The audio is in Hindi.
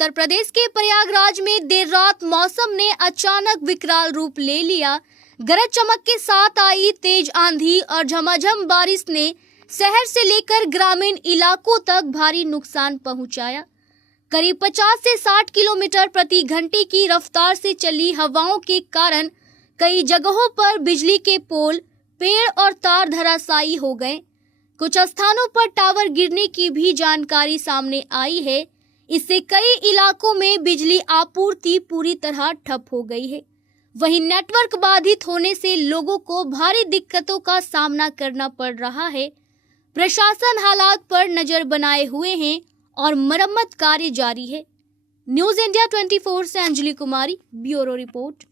उत्तर प्रदेश के प्रयागराज में देर रात मौसम ने अचानक विकराल रूप ले लिया। गरज-चमक के साथ आई तेज आंधी और झमाझम बारिश ने शहर से लेकर ग्रामीण इलाकों तक भारी नुकसान पहुंचाया। करीब 50 से 60 किलोमीटर प्रति घंटे की रफ्तार से चली हवाओं के कारण कई जगहों पर बिजली के पोल, पेड़ और तार धराशायी हो गए। कुछ स्थानों पर टावर गिरने की भी जानकारी सामने आई है। इससे कई इलाकों में बिजली आपूर्ति पूरी तरह ठप हो गई है। वहीं नेटवर्क बाधित होने से लोगों को भारी दिक्कतों का सामना करना पड़ रहा है। प्रशासन हालात पर नजर बनाए हुए हैं और मरम्मत कार्य जारी है। न्यूज़ इंडिया 24 से अंजलि कुमारी, ब्यूरो रिपोर्ट।